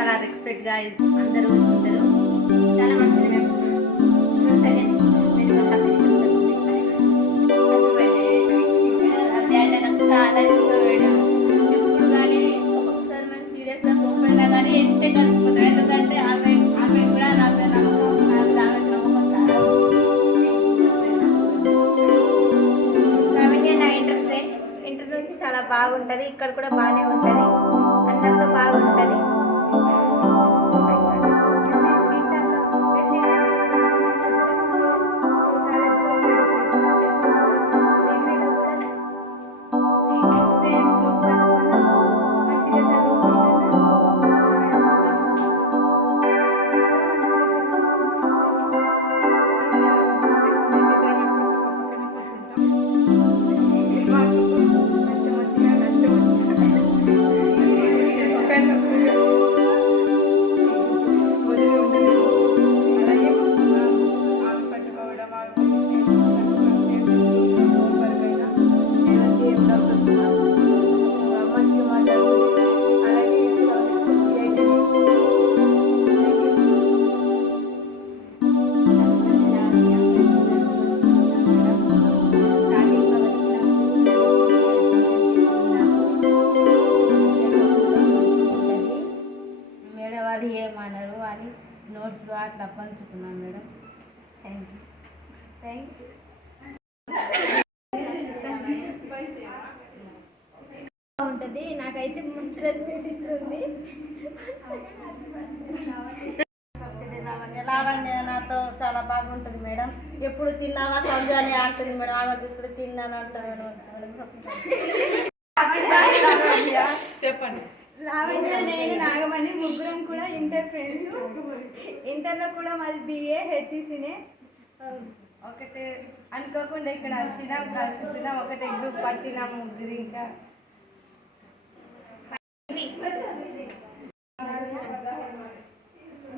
చాలా రెస్పెక్ట్గా అందరూ ఉంటారు. చాలా మంచిగా చాలా ఇష్టపడాడు. ఎప్పుడు కానీ ఒక్కొక్కసారి మనం సీరియస్గా పోయినా కానీ ఎంతే కలిసిపోతాం. ఎందుకంటే ఆమె కూడా నాపై నమ్మకం, ఆమె నమ్మకం కాబట్టి నా ఇంటర్ ఫ్రెండ్ ఇంటర్ నుంచి చాలా బాగుంటుంది. ఇక్కడ కూడా బాగానే ఉంటుంది, అందరితో బాగుంటుంది. ఏమన్నారు అని నోట్స్లో అట్లా పంచుకున్నాం మేడం. Thank you. ఉంటుంది. నాకైతే మస్తు రెస్పెక్ట్ ఇస్తుంది. లావణ్య నాతో చాలా బాగుంటుంది మేడం. ఎప్పుడు తిన్నావా సంజు అని అంటుంది మేడం. ఆమె ఇప్పుడు తిన్నాను అంటాను. చెప్పండి. లావణ్య, నేను, నాగమణి ముగ్గురం కూడా ఇంటర్ ఫ్రెండ్స్. ఇంటర్లో కూడా మాది BA HECనే. ఒకటే అనుకోకుండా ఇక్కడ వచ్చినాం, కలిసిపోయినాం, ఒకటే గ్రూప్ పట్టినాం ముగ్గురు. ఇంకా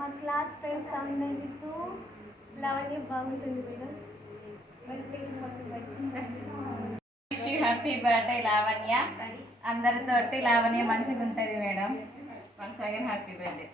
మా క్లాస్ ఫ్రెండ్స్ అందరితో లావణ్య బాగుంటుంది మేడం. Happy birthday Lavanya. అందరితోటి లావణ్య మంచిగా ఉంటుంది madam. Once again happy birthday.